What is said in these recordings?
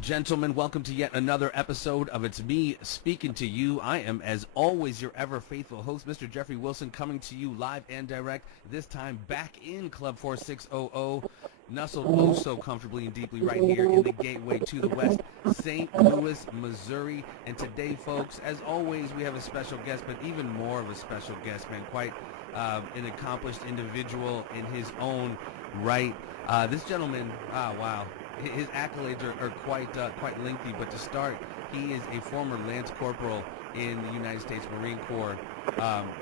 Gentlemen, welcome to yet another episode of It's Me Speaking to You. I am, as always, your ever faithful host, Mr. Jeffrey Wilson, coming to you live and direct, this time back in Club 4600, nestled oh so comfortably and deeply right here in the gateway to the west, St. Louis, Missouri. And today, folks, as always, we have a special guest, but even more of a special guest, man, quite an accomplished individual in his own right. This gentleman, wow. His accolades are quite lengthy, but to start, he is a former Lance Corporal in the United States Marine Corps,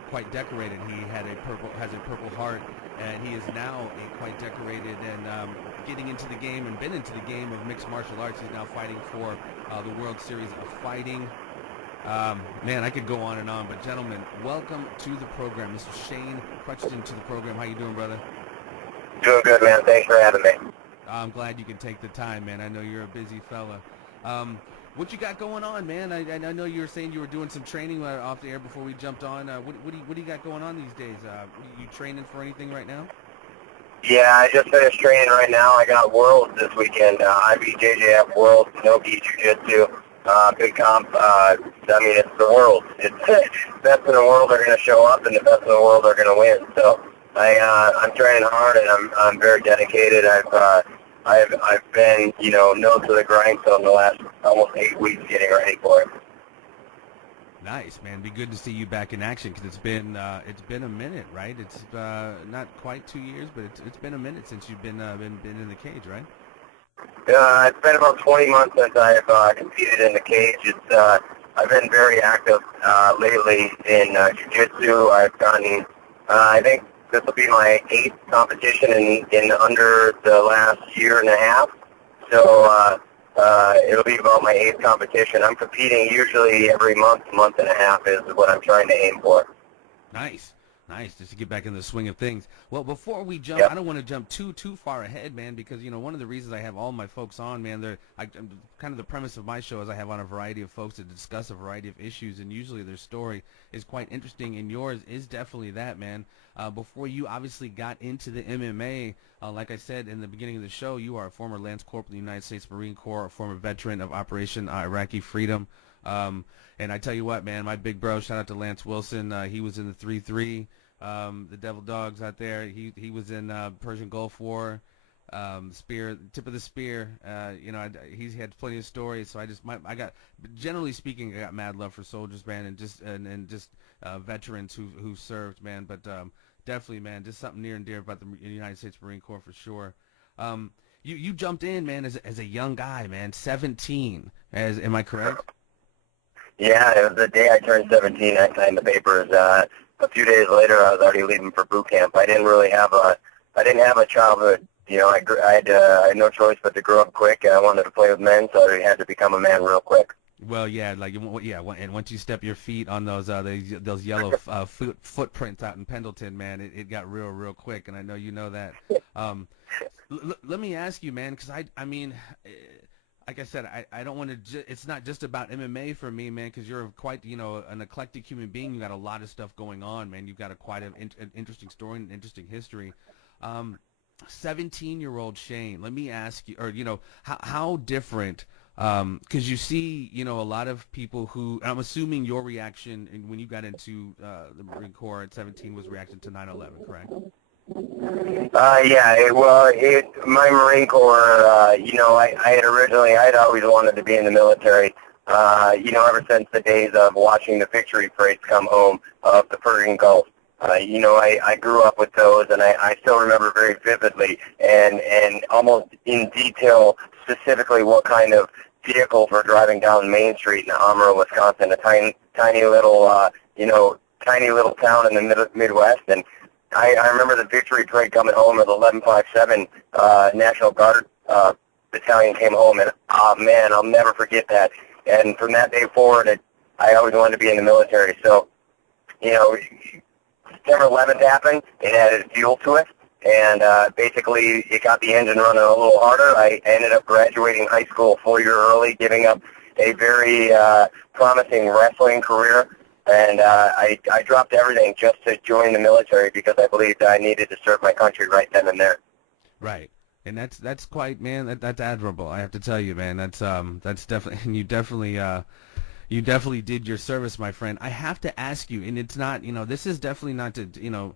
quite decorated. He has a Purple Heart, and he is now a quite decorated and getting into the game and been into the game of mixed martial arts. He's now fighting for the World Series of Fighting. Man, I could go on and on, but gentlemen, welcome to the program, Mr. Shane Kruchten to the program. How you doing, brother? Doing good, man. Thanks for having me. I'm glad you can take the time, man. I know you're a busy fella. What you got going on, man? I know you were saying you were doing some training off the air before we jumped on. What do you got going on these days? You training for anything right now? Yeah, I just finished training right now. I got Worlds this weekend. IBJJF Worlds, no-gi jiu-jitsu, big comp. I mean, it's the world. It's the best in the world are going to show up, and the best in the world are going to win. So I'm training hard, and I'm very dedicated. I've been, nose to the grindstone the last almost 8 weeks getting ready for it. Nice, man. Be good to see you back in action because it's been a minute, right? It's not quite 2 years, but it's been a minute since you've been in the cage, right? It's been about 20 months since I've competed in the cage. I've been very active lately in jiu-jitsu. I've gotten, I think this will be my 8th competition in under the last year and a half. So it'll be about my 8th competition. I'm competing usually every month and a half is what I'm trying to aim for. Nice, just to get back in the swing of things. Well, before we jump, Yep. I don't want to jump too far ahead, man, because one of the reasons I have all my folks on, man, kind of the premise of my show is I have on a variety of folks to discuss a variety of issues, and usually their story is quite interesting, and yours is definitely that, man. Before you obviously got into the MMA, like I said in the beginning of the show, you are a former Lance Corporal of the United States Marine Corps, a former veteran of Operation Iraqi Freedom. And I tell you what, man, my big bro, shout out to Lance Wilson. He was in the 3-3, the Devil Dogs out there. He was in Persian Gulf War, spear, tip of the spear. He's had plenty of stories. So generally speaking, I got mad love for soldiers, man, and just veterans who served, man. But definitely, man, just something near and dear about the United States Marine Corps for sure. You jumped in, man, as a young guy, man, 17. Am I correct? Yeah, it was the day I turned 17. I signed the papers. A few days later, I was already leaving for boot camp. I didn't have a childhood. I had no choice but to grow up quick. I wanted to play with men, so I had to become a man real quick. Well, yeah, and once you step your feet on those yellow footprints out in Pendleton, man, it got real quick, and I know you know that. Let me ask you, man, because I mean, like I said, I don't want to. It's not just about MMA for me, man, because you're quite an eclectic human being. You got a lot of stuff going on, man. You've got quite an interesting story and an interesting history. 17-year-old Shane, let me ask you, or how different. Because you see, a lot of people who, and I'm assuming your reaction when you got into the Marine Corps at 17 was reaction to 9/11, correct? My Marine Corps, I'd always wanted to be in the military, ever since the days of watching the victory parades come home of the Persian Gulf. I grew up with those, and I still remember very vividly and almost in detail specifically what kind of vehicles were driving down Main Street in Amarillo, Wisconsin, a tiny little town in the Midwest, and I remember the victory parade coming home as 1157 National Guard battalion came home, and man, I'll never forget that. And from that day forward, I always wanted to be in the military. So, September 11th happened. It added fuel to it, and basically it got the engine running a little harder. I ended up graduating high school a full year early, giving up a very promising wrestling career. And I dropped everything just to join the military because I believed I needed to serve my country right then and there. Right. And that's quite, man. That's admirable. I have to tell you, man. That's definitely, and you definitely did your service, my friend. I have to ask you, and it's not, this is definitely not to,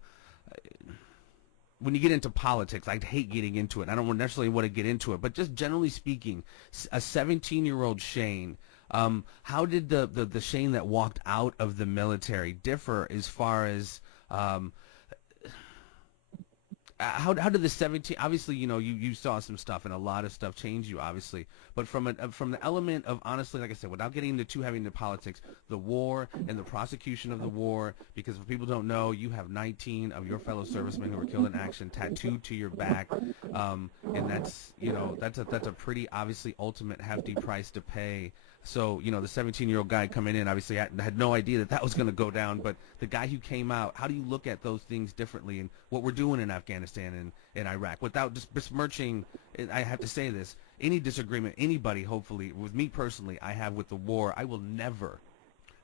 when you get into politics, I hate getting into it. I don't necessarily want to get into it, but just generally speaking, a 17-year-old Shane, how did the Shane that walked out of the military differ as far as how did the 17? Obviously, you saw some stuff, and a lot of stuff changed you, obviously. But from the element of, honestly, like I said, without getting into too heavy into politics, the war and the prosecution of the war. Because if people don't know, you have 19 of your fellow servicemen who were killed in action tattooed to your back, and that's a pretty obviously ultimate hefty price to pay. So, the 17-year-old guy coming in obviously had no idea that was going to go down. But the guy who came out, how do you look at those things differently and what we're doing in Afghanistan and Iraq without just besmirching, I have to say this, any disagreement, anybody, hopefully, with me personally, I have with the war, I will never,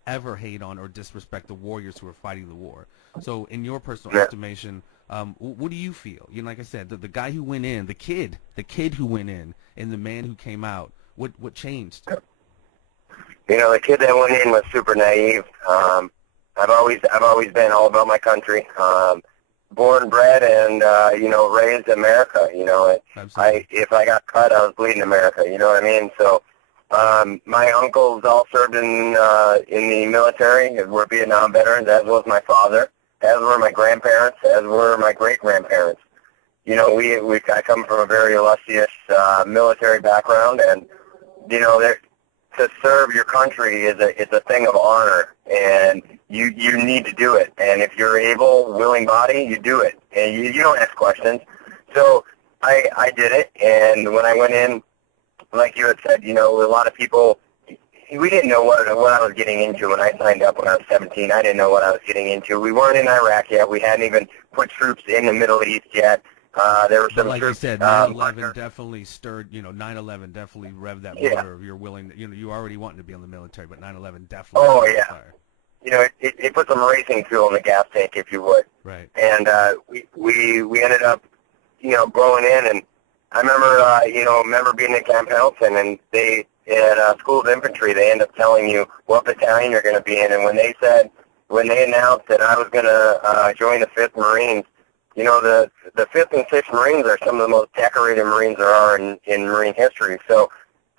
ever hate on or disrespect the warriors who are fighting the war. So in your personal estimation, what do you feel? Like I said, the guy who went in, the kid who went in, and the man who came out, what changed? The kid that went in was super naive. I've always been all about my country. Born, bred, and raised in America. If I got cut, I was bleeding America. You know what I mean? So my uncles all served in the military, were Vietnam veterans, as was my father, as were my grandparents, as were my great grandparents. I come from a very illustrious military background, and to serve your country is a thing of honor, and you need to do it. And if you're able, willing body, you do it, and you don't ask questions. So I did it, and when I went in, like you had said, a lot of people, we didn't know what I was getting into when I signed up when I was 17. I didn't know what I was getting into. We weren't in Iraq yet. We hadn't even put troops in the Middle East yet. There were some like troops, you said, 9/11 definitely stirred. 9/11 definitely revved that motor. You're willing. You already wanting to be in the military, but 9/11 definitely. Oh yeah. Fire. It put some racing fuel in the gas tank, if you would. Right. And we ended up, going in, and I remember being in Camp Pendleton, and they at School of Infantry, they end up telling you what battalion you're going to be in, and when they announced that I was going to join the 5th Marines. The 5th and 6th Marines are some of the most decorated Marines there are in Marine history. So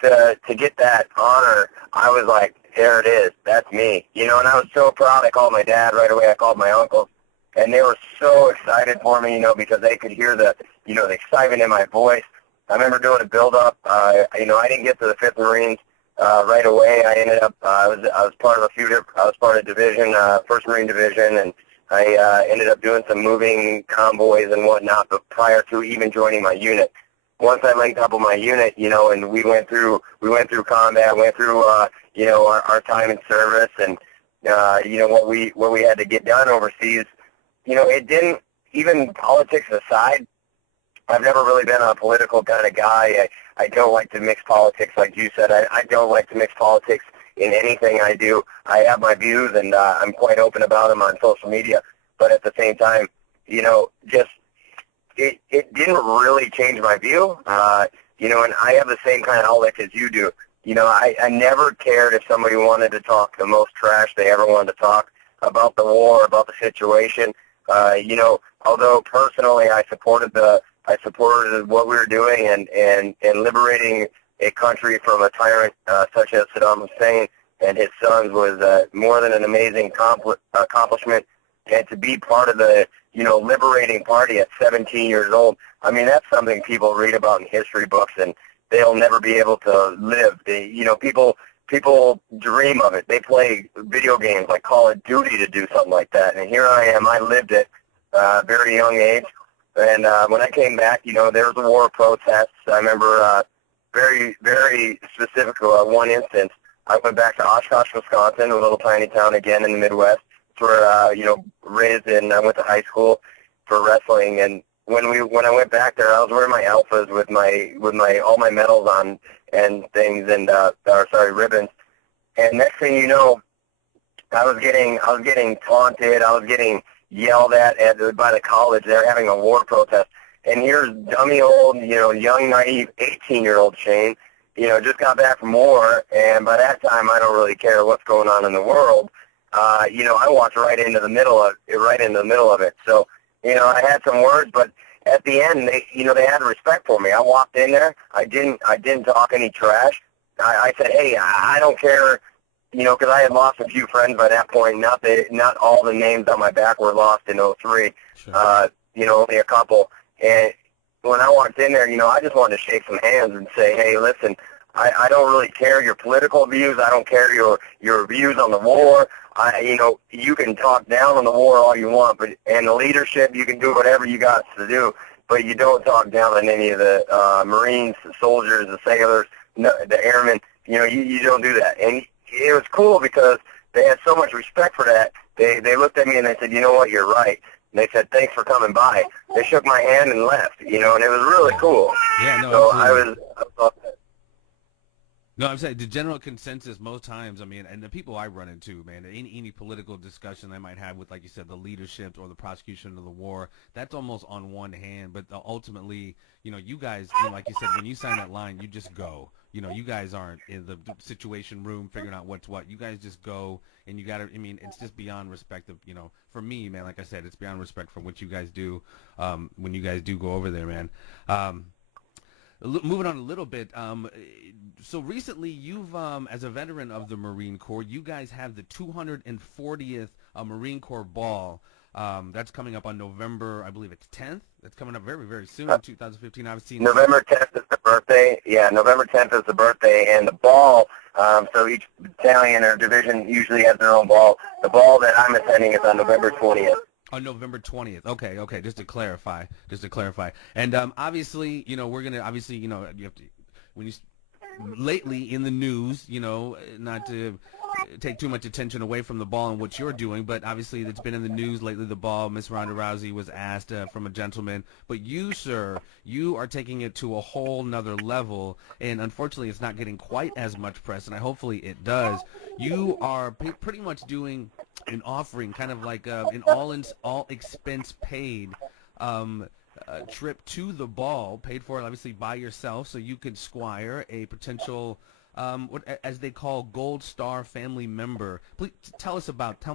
to get that honor, I was like, there it is. That's me. And I was so proud. I called my dad right away. I called my uncles, and they were so excited for me, because they could hear the excitement in my voice. I remember doing a build-up. I didn't get to the 5th Marines right away. I ended up, I was part of I was part of division, 1st Marine Division, and I ended up doing some moving convoys and whatnot, but prior to even joining my unit. Once I linked up with my unit, and we went through combat, went through, our time in service, and, what we had to get done overseas. It didn't, even politics aside, I've never really been a political kind of guy. I don't like to mix politics, like you said. I don't like to mix politics in anything I do. I have my views, and I'm quite open about them on social media. But at the same time, just it didn't really change my view. And I have the same kind of outlook as you do. I never cared if somebody wanted to talk the most trash they ever wanted to talk about the war, about the situation. Although personally I supported what we were doing and liberating a country from a tyrant such as Saddam Hussein and his sons was more than an amazing accomplishment. And to be part of the, liberating party at 17 years old, I mean, that's something people read about in history books, and they'll never be able to live. People dream of it. They play video games like Call of Duty to do something like that. And here I am. I lived it at a very young age. And when I came back, there was a war of protests. I remember very, very specific one instance. I went back to Oshkosh, Wisconsin, a little tiny town again in the Midwest. It's where raised and I went to high school for wrestling. And when I went back there, I was wearing my alphas with my all my medals on and things and ribbons. And next thing you know, I was getting taunted. I was getting yelled at by the college. They were having a war protest. and here's dummy old, young, naive 18-year-old Shane, just got back from war, and by that time I don't really care what's going on in the world. I walked right into the middle of it. So, I had some words, but at the end, they had respect for me. I walked in there. I didn't talk any trash. I said, hey, I don't care, because I had lost a few friends by that point. Not all the names on my back were lost in '03. Sure. Only a couple. And when I walked in there, I just wanted to shake some hands and say, hey, listen, I don't really care your political views. I don't care your views on the war. You can talk down on the war all you want, and the leadership, you can do whatever you got to do, but you don't talk down on any of the Marines, the soldiers, the sailors, the airmen. You don't do that. And it was cool because they had so much respect for that. They looked at me and they said, you know what, you're right. And they said, thanks for coming by. They shook my hand and left, and it was really cool. Yeah, no, so absolutely. I was No, I'm saying the general consensus most times, and the people I run into, man, any political discussion I might have with, like you said, the leadership or the prosecution of the war, that's almost on one hand. But ultimately, you guys, like you said, when you sign that line, you just go. You guys aren't in the situation room figuring out what's what. You guys just go, and you got to, it's just beyond respect of, for me, man, like I said, it's beyond respect for what you guys do when you guys do go over there, man. Moving on a little bit, so recently you've, as a veteran of the Marine Corps, you guys have the 240th Marine Corps Ball. That's coming up on November, I believe it's 10th. That's coming up very, very soon, 2015. I've seen November 10th is the birthday. Yeah, November 10th is the birthday, and the ball, so each battalion or division usually has their own ball. The ball that I'm attending is on November 20th. On November 20th. Okay. Just to clarify. And obviously, we're gonna you have to when you lately in the news, not to take too much attention away from the ball and what you're doing, but obviously it's been in the news lately. The ball, Miss Ronda Rousey was asked from a gentleman, but you, sir, you are taking it to a whole nother level, and unfortunately, it's not getting quite as much press, and hopefully it does. You are pretty much doing an offering, kind of like an all expense paid trip to the ball, paid for obviously by yourself, so you could squire a potential, what as they call, Gold Star family member. Please tell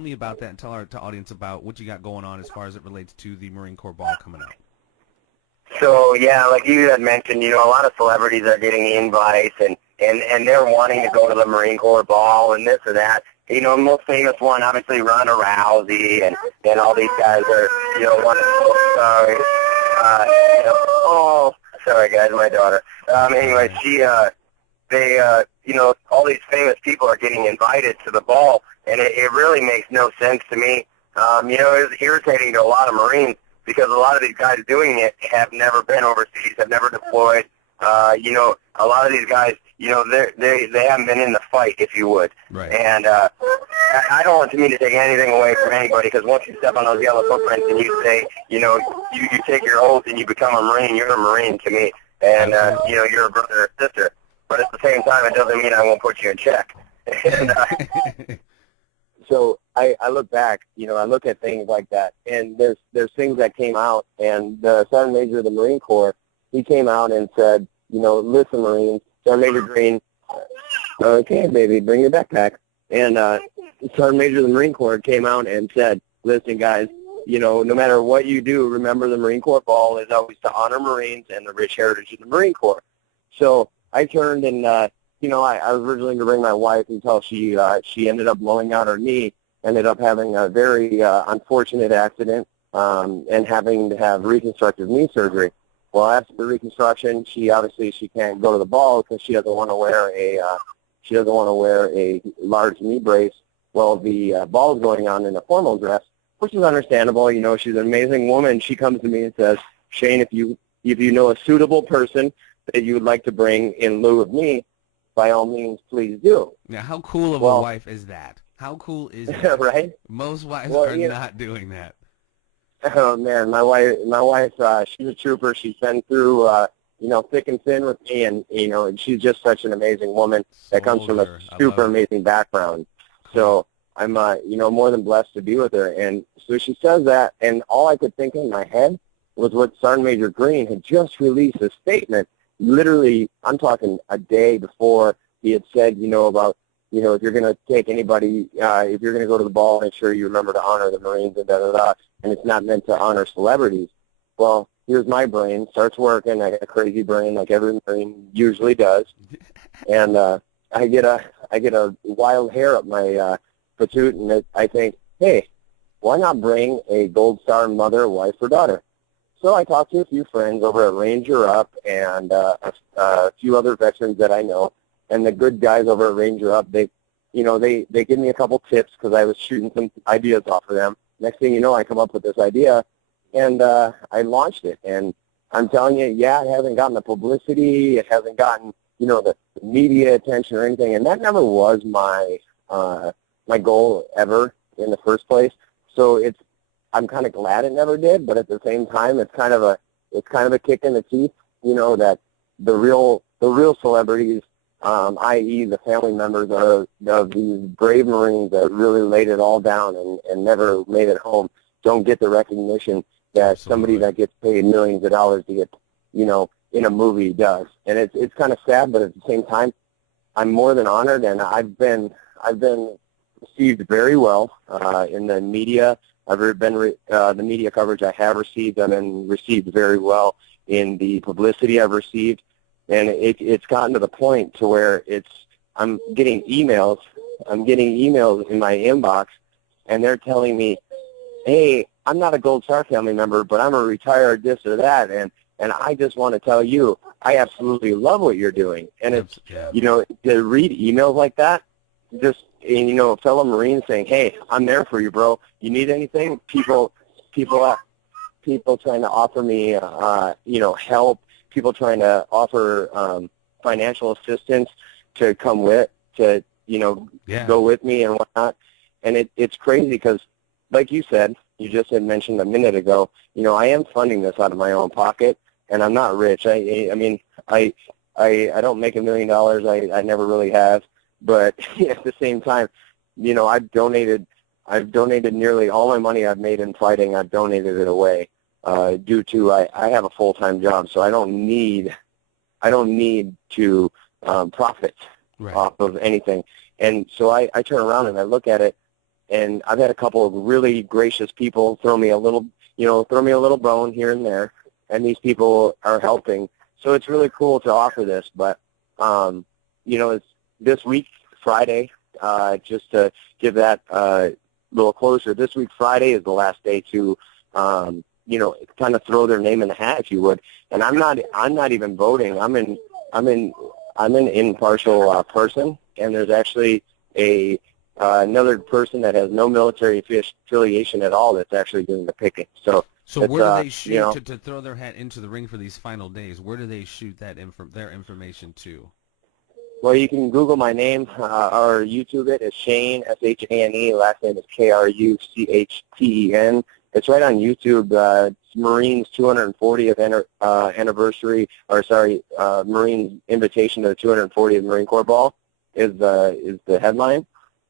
me about that, and tell our audience about what you got going on as far as it relates to the Marine Corps Ball coming up. So yeah, like you had mentioned, a lot of celebrities are getting invites, and they're wanting to go to the Marine Corps Ball and this or that. The most famous one, obviously, Ronda Rousey, and all these guys are, want to. Sorry. Oh, sorry guys, my daughter. Anyway, all these famous people are getting invited to the ball, and it really makes no sense to me. It was irritating to a lot of Marines because a lot of these guys doing it have never been overseas, have never deployed. A lot of these guys, they haven't been in the fight, if you would. Right. And I don't want me to take anything away from anybody, because once you step on those yellow footprints and you say, you take your oath and you become a Marine, you're a Marine to me. And, you're a brother or sister. But at the same time, it doesn't mean I won't put you in check. And, so I look back, I look at things like that, and there's things that came out, and the Sergeant Major of the Marine Corps, he came out and said, listen, Marines, Sergeant Major Green, okay, baby, bring your backpack. And Sergeant Major of the Marine Corps came out and said, listen, guys, no matter what you do, remember the Marine Corps Ball is always to honor Marines and the rich heritage of the Marine Corps. So I turned and, I was originally going to bring my wife until she ended up blowing out her knee, ended up having a very unfortunate accident and having to have reconstructive knee surgery. Well, after the reconstruction, she can't go to the ball because she doesn't want to wear a large knee brace while the ball is going on in a formal dress, which is understandable. She's an amazing woman. She comes to me and says, Shane, if you know a suitable person that you would like to bring in lieu of me, by all means, please do. Now, how cool of a wife is that? How cool is that? Right? Most wives are not doing that. Oh man, my wife, she's a trooper. She's been through, thick and thin with me, and she's just such an amazing woman that comes from a super amazing background. So I'm, more than blessed to be with her. And so she says that, and all I could think in my head was what Sergeant Major Green had just released a statement. Literally, I'm talking a day before he had said, about, if you're going to take anybody, if you're going to go to the ball, make sure you remember to honor the Marines and da-da-da, and it's not meant to honor celebrities. Well, here's my brain, starts working. I got a crazy brain like every Marine usually does, and I get a wild hair up my patoot, and I think, hey, why not bring a Gold Star mother, wife, or daughter? So I talked to a few friends over at Ranger Up and a few other veterans that I know, and the good guys over at Ranger Up, they give me a couple tips because I was shooting some ideas off of them. Next thing you know, I come up with this idea, and I launched it. And I'm telling you, yeah, it hasn't gotten the publicity, it hasn't gotten the media attention or anything, and that never was my my goal ever in the first place. So I'm kind of glad it never did, but at the same time, it's kind of a kick in the teeth, that the real celebrities, i.e. the family members of these brave Marines that really laid it all down and never made it home, don't get the recognition that somebody that gets paid millions of dollars to get, in a movie does. And it's kind of sad, but at the same time, I'm more than honored, and I've been received very well in the media. The media coverage I have received, I've been received very well in the publicity I've received, and it's gotten to the point to where I'm getting emails in my inbox, and they're telling me, hey, I'm not a Gold Star family member, but I'm a retired this or that, and I just want to tell you, I absolutely love what you're doing. And it's, to read emails like that, just, fellow Marines saying, hey, I'm there for you, bro. You need anything? People trying to offer me, help. People trying to offer financial assistance to come go with me and whatnot. And it's crazy because, like you said, you just had mentioned a minute ago, I am funding this out of my own pocket, and I'm not rich. I don't make $1 million. I never really have. But at the same time, I've donated nearly all my money I've made in fighting. I've donated it away due to I have a full-time job, so I don't need to profit off of anything. And so I turn around and I look at it, and I've had a couple of really gracious people throw me a little bone here and there, and these people are helping. So it's really cool to offer this. But it's this week, Friday, just to give that little closer. This week, Friday, is the last day to, kind of throw their name in the hat, if you would. And I'm not even voting. I'm an impartial person, and there's actually another person that has no military affiliation at all that's actually doing the picking. So where do they shoot to throw their hat into the ring for these final days? Where do they shoot their information to? Well, you can Google my name or YouTube it. It's Shane, Shane. Last name is Kruchten. It's right on YouTube. It's Marines 240th anniversary, Marines invitation to the 240th Marine Corps Ball is the headline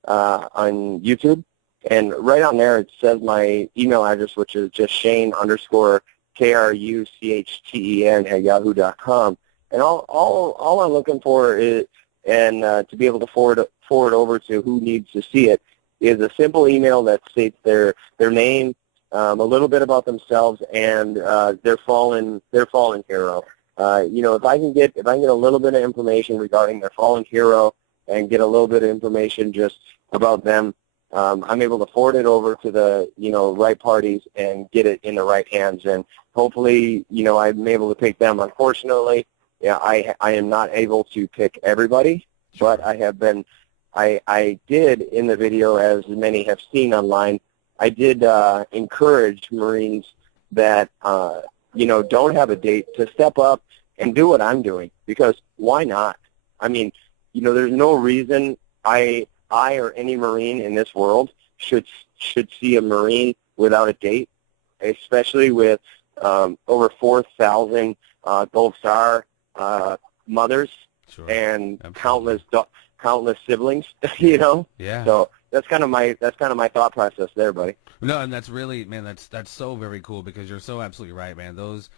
on YouTube. And right on there it says my email address, which is just Shane_Kruchten@yahoo.com. And all I'm looking for is, and to be able to forward over to who needs to see it, is a simple email that states their name, a little bit about themselves, and their fallen hero. If I can get a little bit of information regarding their fallen hero and get a little bit of information just about them, I'm able to forward it over to the right parties and get it in the right hands, and hopefully I'm able to pick them. Unfortunately, I am not able to pick everybody, but I have been. I did in the video, as many have seen online, I did encourage Marines that don't have a date to step up and do what I'm doing, because why not? I mean, there's no reason I or any Marine in this world should see a Marine without a date, especially with over 4,000 Gold Star mothers and countless siblings. Yeah. So that's kind of my thought process there, buddy. No, and that's really, man, that's so very cool, because you're so absolutely right, man. Those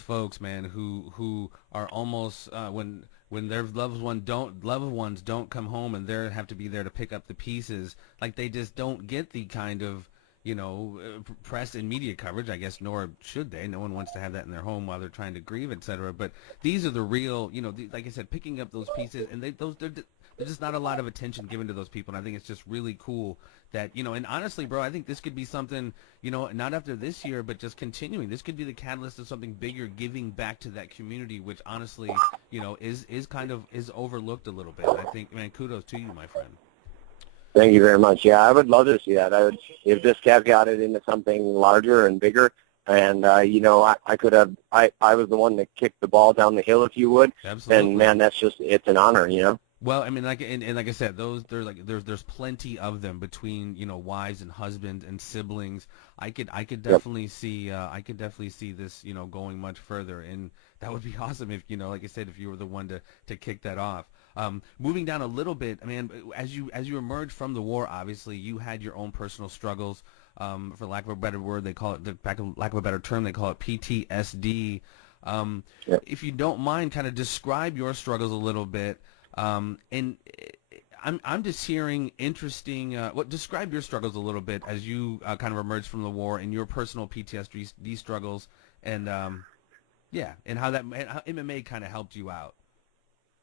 folks, man, who are almost when their loved ones don't come home and they have to be there to pick up the pieces, like they just don't get the kind of, press and media coverage, I guess, nor should they. No one wants to have that in their home while they're trying to grieve, etc. But these are the real, like I said, picking up those pieces, and there's just not a lot of attention given to those people, and I think it's just really cool that, and honestly, bro, I think this could be something, not after this year, but just continuing. This could be the catalyst of something bigger, giving back to that community, which honestly, is overlooked a little bit. I think, man, kudos to you, my friend. Thank you very much. Yeah, I would love to see that. If this cat got it into something larger and bigger, and I was the one that kicked the ball down the hill, if you would. Absolutely. And man, it's an honor, Well, I mean, like I said, there's plenty of them between wives and husbands and siblings. I could definitely see this going much further, and that would be awesome if like I said, if you were the one to kick that off. Moving down a little bit, man, as you emerged from the war, obviously you had your own personal struggles. For lack of a better word, they call it, lack of a better term, they call it PTSD. If you don't mind, kind of describe your struggles a little bit. And I'm just hearing interesting. Describe your struggles a little bit as you kind of emerged from the war and your personal PTSD struggles, and and how MMA kind of helped you out.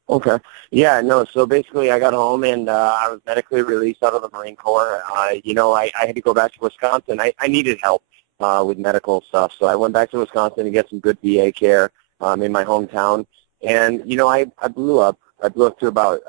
Okay. Yeah, no, so basically I got home and I was medically released out of the Marine Corps. I had to go back to Wisconsin. I needed help with medical stuff, so I went back to Wisconsin to get some good VA care in my hometown. And, I blew up. I blew up to about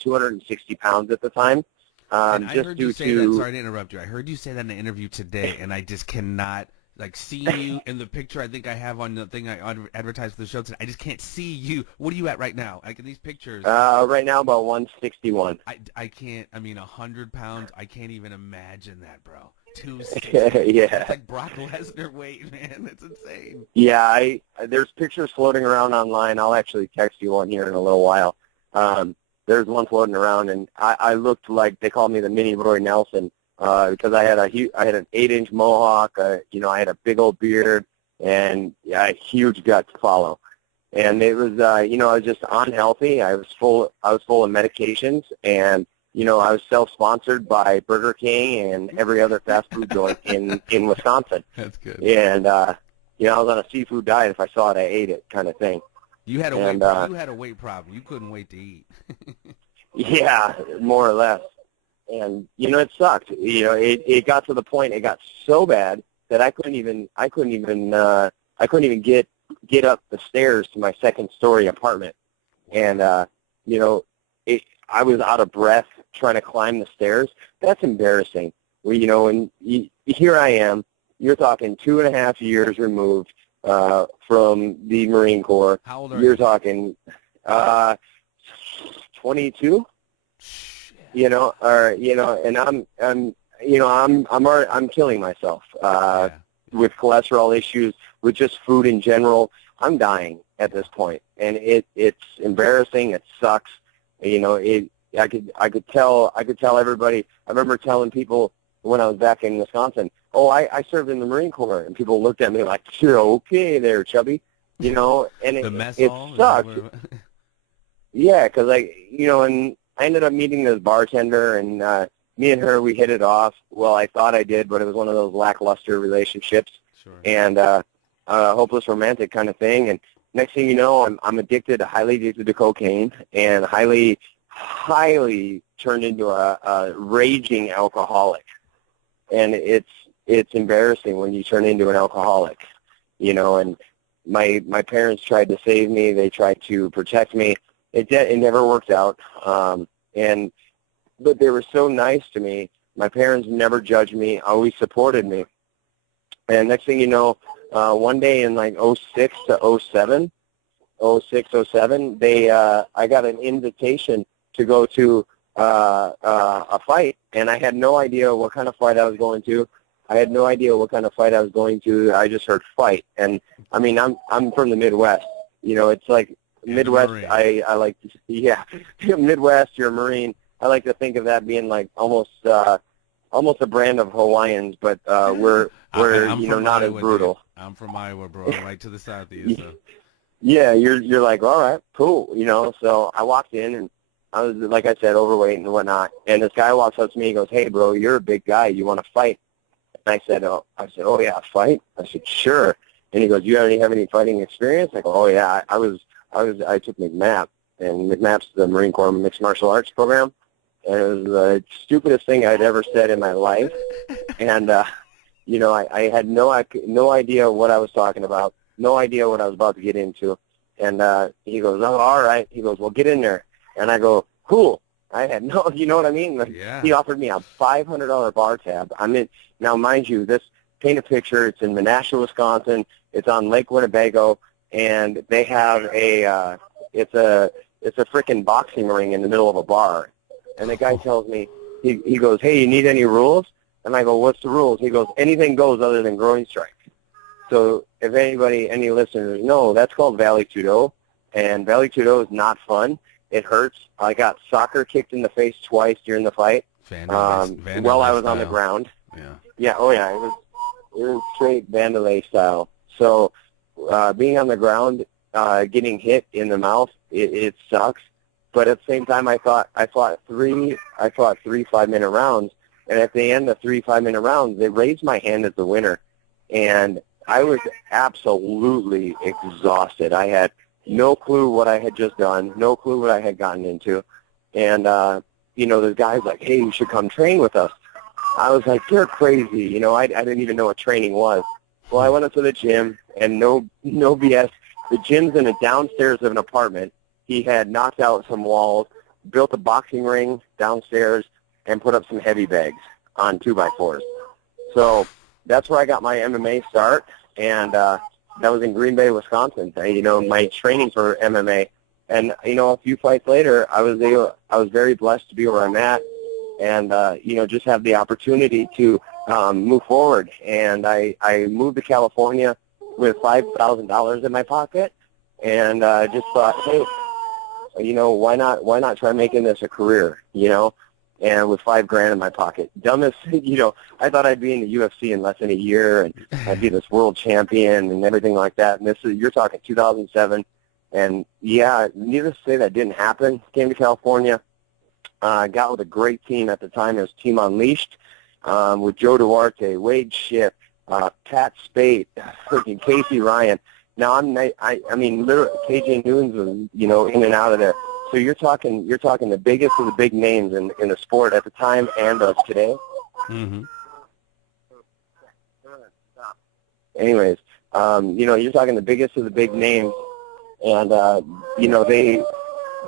260 pounds at the time. And I heard you say that. Sorry to interrupt you. I heard you say that in an interview today, and I just cannot, seeing you in the picture I think I have on the thing I advertised for the show today. I just can't see you. What are you at right now? Like in these pictures? Right now about 161. I can't. 100 pounds. I can't even imagine that, bro. 260. Yeah. It's like Brock Lesnar weight, man. That's insane. Yeah, there's pictures floating around online. I'll actually text you one here in a little while. There's one floating around, and I looked like they called me the mini Roy Nelson because I had an 8-inch mohawk. I had a big old beard and a huge gut to follow. And it was I was just unhealthy. I was full of medications, and I was self-sponsored by Burger King and every other fast food joint in Wisconsin. That's good. And I was on a seafood diet. If I saw it, I ate it, kind of thing. You had a weight problem. You couldn't wait to eat. Yeah, more or less. And it sucked. It got to the point. It got so bad that I couldn't even get up the stairs to my second-story apartment. And I was out of breath trying to climb the stairs. That's embarrassing. And here I am. You're talking 2.5 years removed from the Marine Corps. How old are you? You're talking 22. And I'm killing myself with cholesterol issues, with just food in general. I'm dying at this point, and it's embarrassing. It sucks. I could tell everybody. I remember telling people when I was back in Wisconsin, "Oh, I served in the Marine Corps," and people looked at me like, "You're okay there, chubby," and it sucked. Yeah, because and I ended up meeting this bartender, and me and her, we hit it off. Well, I thought I did, but it was one of those lackluster relationships, sure. And hopeless romantic kind of thing. And next thing you know, I'm highly addicted to cocaine, and highly turned into a raging alcoholic. And it's embarrassing when you turn into an alcoholic, and my parents tried to save me. They tried to protect me. It never worked out. But they were so nice to me. My parents never judged me, always supported me. And next thing you know, one day in like 06 to 07, I got an invitation to go to a fight, and I had no idea what kind of fight I was going to. I just heard fight, and I'm from the Midwest. It's like Midwest. I like to, yeah, Midwest. You're a Marine. I like to think of that being like almost a brand of Hawaiians, but we're not as brutal. Dude. I'm from Iowa, bro. I'm right to the southeast. So. Yeah, you're like, all right, cool, So I walked in, and I was, like I said, overweight and whatnot. And this guy walks up to me, he goes, "Hey, bro, you're a big guy. You want to fight?" And I said, "Oh yeah, fight." I said, "Sure." And he goes, "You already have any fighting experience?" I go, "Oh yeah, I took McMAP, and McMAP's the Marine Corps Mixed Martial Arts program, and it was the stupidest thing I'd ever said in my life." And I had no idea what I was talking about, no idea what I was about to get into. And he goes, "Oh, all right." He goes, "Well, get in there." And I go, "Cool." I had no, you know what I mean? Like, yeah. He offered me a $500 bar tab. Now, mind you, this, paint a picture, it's in Menasha, Wisconsin. It's on Lake Winnebago, and they have it's a freaking boxing ring in the middle of a bar. And the guy tells me, he goes, "Hey, you need any rules?" And I go, "What's the rules?" He goes, "Anything goes other than groin strike." So if any listeners know, that's called Valley Tudo, and Valley Tudo is not fun. It hurts. I got soccer kicked in the face twice during the fight while I was on the ground. Yeah. Oh yeah, it was straight Vandalay style. So being on the ground, getting hit in the mouth, it sucks. But at the same time, I fought three 5-minute rounds, and at the end of 3 5-minute rounds, they raised my hand as the winner, and I was absolutely exhausted. I had no clue what I had just done, no clue what I had gotten into, and the guy's like, "Hey, you should come train with us." I was like, "You're crazy," I didn't even know what training was. Well, I went up to the gym, and no BS. The gym's in a downstairs of an apartment. He had knocked out some walls, built a boxing ring downstairs, and put up some heavy bags on 2x4s. So that's where I got my MMA start, and that was in Green Bay, Wisconsin. My training for MMA, and a few fights later, I was very blessed to be where I'm at, and just have the opportunity to move forward. And I moved to California with $5,000 in my pocket, and just thought, hey, why not try making this a career, and with $5,000 in my pocket. Dumbest, I thought I'd be in the UFC in less than a year, and I'd be this world champion and everything like that. And you're talking 2007, and yeah, needless to say, that didn't happen. Came to California, got with a great team at the time. It was Team Unleashed, with Joe Duarte, Wade Shipp, Pat Spate, freaking Casey Ryan. Now literally KJ Noons was, in and out of there. So you're talking the biggest of the big names in the sport at the time and of today. Mm-hmm. Anyways, you're talking the biggest of the big names, and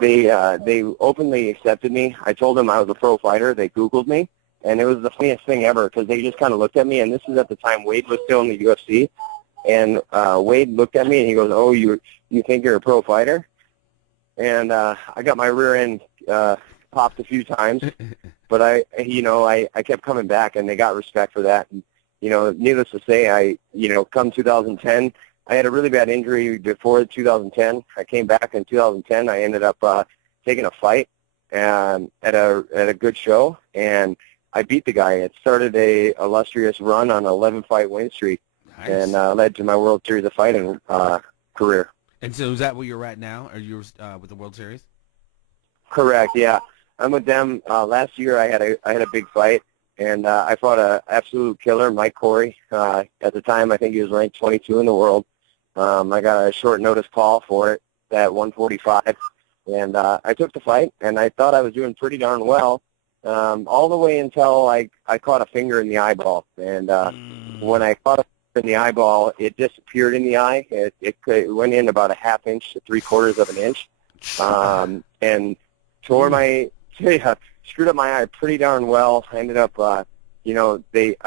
they openly accepted me. I told them I was a pro fighter. They Googled me, and it was the funniest thing ever because they just kind of looked at me. And this is at the time Wade was still in the UFC, and Wade looked at me and he goes, "Oh, you think you're a pro fighter?" And I got my rear end popped a few times, but I kept coming back, and they got respect for that. And needless to say, come 2010, I had a really bad injury before 2010. I came back in 2010. I ended up taking a fight at a good show, and I beat the guy. It started a illustrious run on an 11-fight win streak, nice. And led to my World Series of Fighting career. And so is that where you're at now? Are you with the World Series? Correct, yeah. I'm with them. Last year I had a big fight, and I fought an absolute killer, Mike Corey. At the time, I think he was ranked 22 in the world. I got a short notice call for it at 145, and I took the fight, and I thought I was doing pretty darn well, all the way until I caught a finger in the eyeball. And when I caught a in the eyeball, it disappeared in the eye. It went in about a half inch to 3/4 of an inch, and tore screwed up my eye pretty darn well. I ended up, I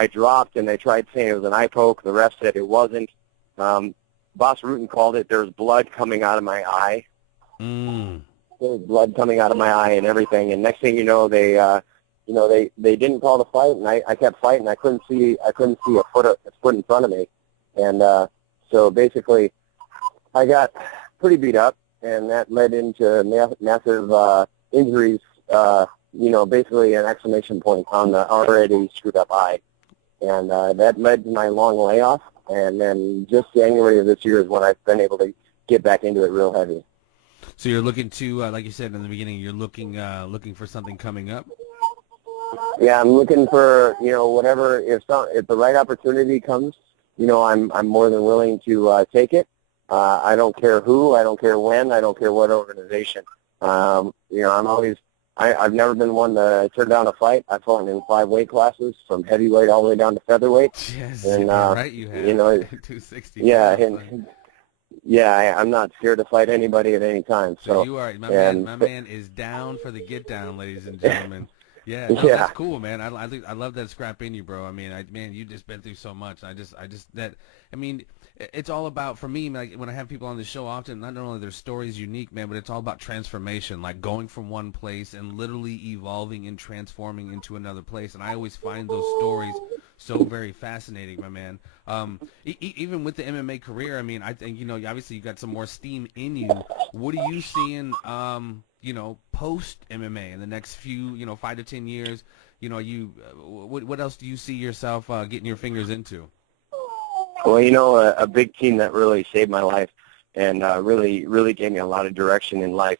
dropped, and they tried saying it was an eye poke. The ref said it wasn't. Boss Rutan called it. There was blood coming out of my eye. There was blood coming out of my eye and everything. And next thing you know, they didn't call the fight, and I kept fighting. I couldn't see a foot in front of me, and so basically, I got pretty beat up, and that led into massive injuries. basically an exclamation point on the already screwed up eye. And that led to my long layoff. And then just January of this year is when I've been able to get back into it real heavy. So you're looking to, like you said in the beginning, you're looking for something coming up? Yeah, I'm looking for, whatever, if the right opportunity comes, I'm more than willing to take it. I don't care who, I don't care when, I don't care what organization. I've never been one to turn down a fight. I've fought in 5 weight classes, from heavyweight all the way down to featherweight. Yes, and, right, you have. 260. Yeah, I'm not scared to fight anybody at any time. So you are, my man is down for the get down, ladies and gentlemen. Yeah, no, that's cool, man. I love that scrap in you, bro. I mean, you just been through so much. It's all about, for me, like when I have people on the show often, not only their stories unique, man, but it's all about transformation, like going from one place and literally evolving and transforming into another place. And I always find those stories so very fascinating, my man. Even with the MMA career, I mean, I think, obviously you got some more steam in you. What are you seeing, post MMA in the next few, 5 to 10 years? What else do you see yourself getting your fingers into? Well, a big team that really saved my life and really, really gave me a lot of direction in life,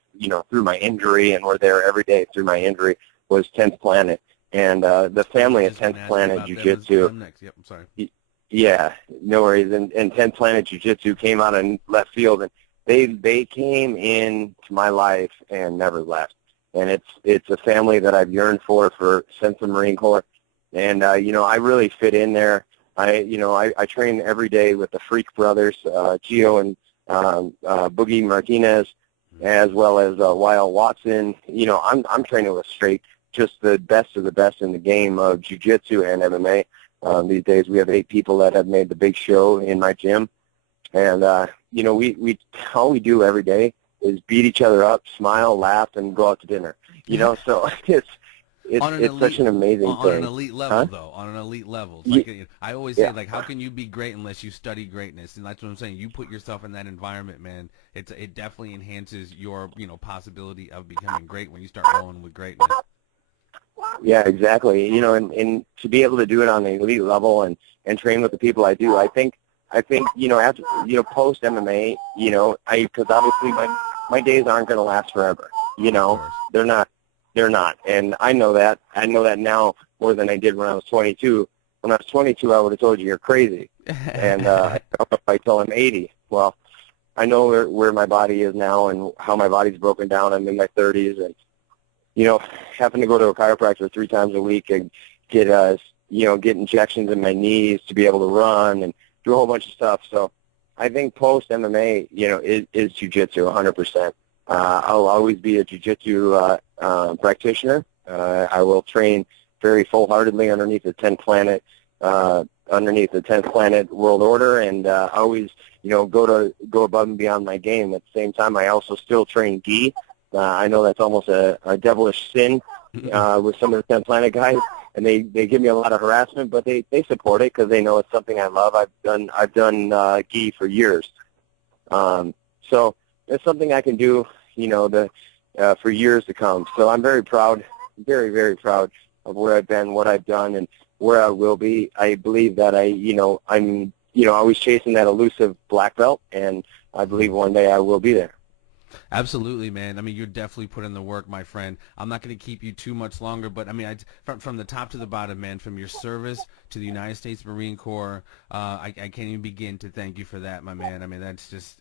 through my injury, and were there every day through my injury, was 10th Planet. And the family at 10th Planet Jiu-Jitsu. Yep, I'm sorry. Yeah, no worries. And 10th Planet Jiu-Jitsu came out in left field, and they came into my life and never left. And it's a family that I've yearned for since the Marine Corps. And, I really fit in there. I train every day with the Freak brothers, Gio and Boogie Martinez, as well as Lyle Watson. I'm training with just the best of the best in the game of jiu-jitsu and MMA. These days we have 8 people that have made the big show in my gym. And, we all we do every day is beat each other up, smile, laugh, and go out to dinner. So it's such an amazing thing. On an elite level, though. On an elite level. It's like, I always say, how can you be great unless you study greatness? And that's what I'm saying. You put yourself in that environment, man. It definitely enhances your, possibility of becoming great when you start rolling with greatness. Yeah, exactly. And to be able to do it on the elite level and train with the people I do, I think, after, post MMA, because obviously my days aren't going to last forever. They're not. And I know that. I know that now more than I did when I was 22. When I was 22, I would have told you you're crazy. And I don't know if I tell him 80. Well, I know where my body is now and how my body's broken down. I'm in my 30s, and, having to go to a chiropractor 3 times a week and get injections in my knees to be able to run and do a whole bunch of stuff. So I think post-MMA, is jiu-jitsu 100%. I'll always be a jiu-jitsu practitioner. I will train very full-heartedly underneath the 10th Planet World Order, and always, go above and beyond my game. At the same time, I also still train gi. I know that's almost a devilish sin with some of the 10th Planet guys, and they give me a lot of harassment, but they support it because they know it's something I love. I've done gi for years, so it's something I can do, for years to come. So I'm very proud, very, very proud of where I've been, what I've done, and where I will be. I believe that I'm always chasing that elusive black belt, and I believe one day I will be there. Absolutely, man. I mean, you're definitely putting the work, my friend. I'm not going to keep you too much longer, but I mean, from the top to the bottom, man, from your service to the United States Marine Corps, I can't even begin to thank you for that, my man. I mean, that's just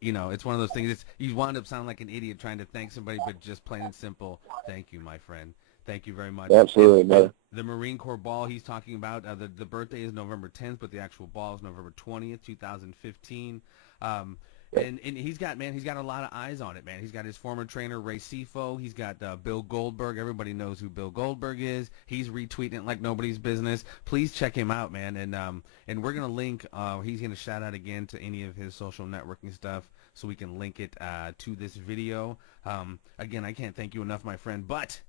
it's one of those things. You wound up sounding like an idiot trying to thank somebody, but just plain and simple, thank you, my friend. Thank you very much. Absolutely, brother. The Marine Corps ball he's talking about, the birthday is November 10th, but the actual ball is November 20th, 2015. And he's got a lot of eyes on it, man. He's got his former trainer, Recipient. He's got Bill Goldberg. Everybody knows who Bill Goldberg is. He's retweeting it like nobody's business. Please check him out, man. And we're going to link, he's going to shout out again to any of his social networking stuff so we can link it to this video. Again, I can't thank you enough, my friend, but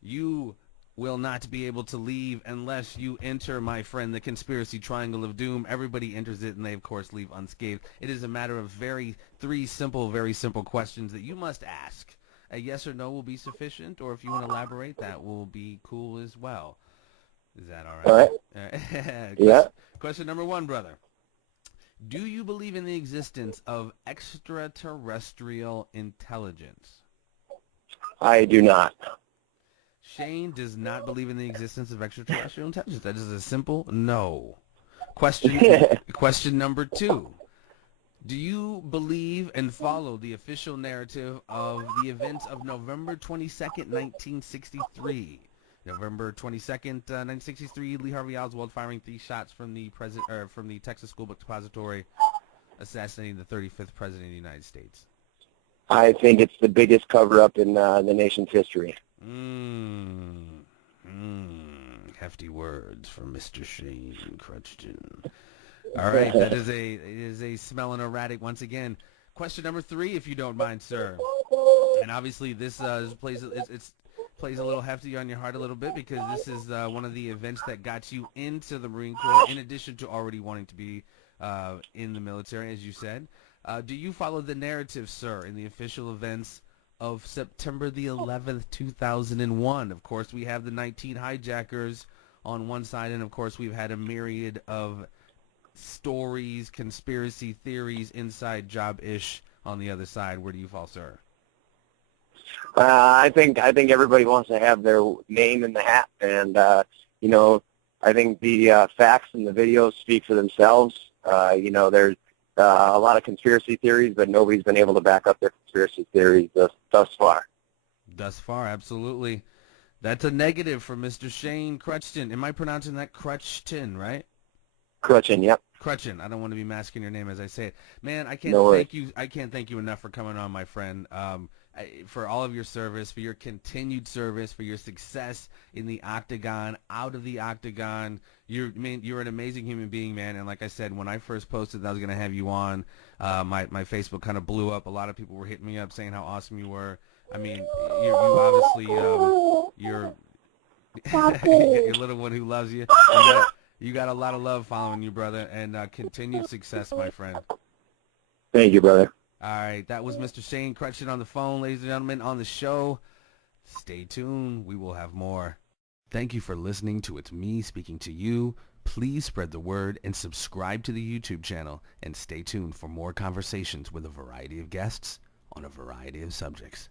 you will not be able to leave unless you enter, my friend, the conspiracy triangle of doom. Everybody enters it, and they, of course, leave unscathed. It is a matter of very simple questions that you must ask A yes or no will be sufficient, or if you want to elaborate, that will be cool as well. Is that all right? All right. Question, Yeah. question number 1, brother. Do you believe in the existence of extraterrestrial intelligence? I do not. Shane does not believe in the existence of extraterrestrial intelligence. That is a simple no. Question number 2. Do you believe and follow the official narrative of the events of November 22nd, 1963? November 22nd, 1963, Lee Harvey Oswald firing 3 shots from the from the Texas School Book Depository, assassinating the 35th president of the United States. I think it's the biggest cover-up in the nation's history. Hefty words from Mr. Shane Kruchten. All right, that is a smelling erratic once again. Question number 3, if you don't mind, sir. And obviously this plays a little hefty on your heart a little bit, because this is one of the events that got you into the Marine Corps, in addition to already wanting to be in the military, as you said. Do you follow the narrative, sir, in the official events of September the 11th, 2001? Of course, we have the 19 hijackers on one side, and of course, we've had a myriad of stories, conspiracy theories, inside job-ish on the other side. Where do you fall, sir? I think everybody wants to have their name in the hat, and I think the facts and the videos speak for themselves. There's a lot of conspiracy theories, but nobody's been able to back up their conspiracy theories thus far. Thus far, absolutely. That's a negative for Mr. Shane Kruchten. Am I pronouncing that Kruchten, right? Kruchten, yep. Kruchten. I don't want to be masking your name as I say it. Man, I can't thank you. I can't thank you enough for coming on, my friend. For all of your service, for your continued service, for your success in the octagon, out of the octagon. You're an amazing human being, man. And like I said, when I first posted that I was going to have you on, my Facebook kind of blew up. A lot of people were hitting me up saying how awesome you were. I mean, you obviously, you're your little one who loves you. You got a lot of love following you, brother, and continued success, my friend. Thank you, brother. All right, that was Mr. Shane Kruchten on the phone, ladies and gentlemen, on the show. Stay tuned. We will have more. Thank you for listening to It's Me Speaking to You. Please spread the word and subscribe to the YouTube channel, and stay tuned for more conversations with a variety of guests on a variety of subjects.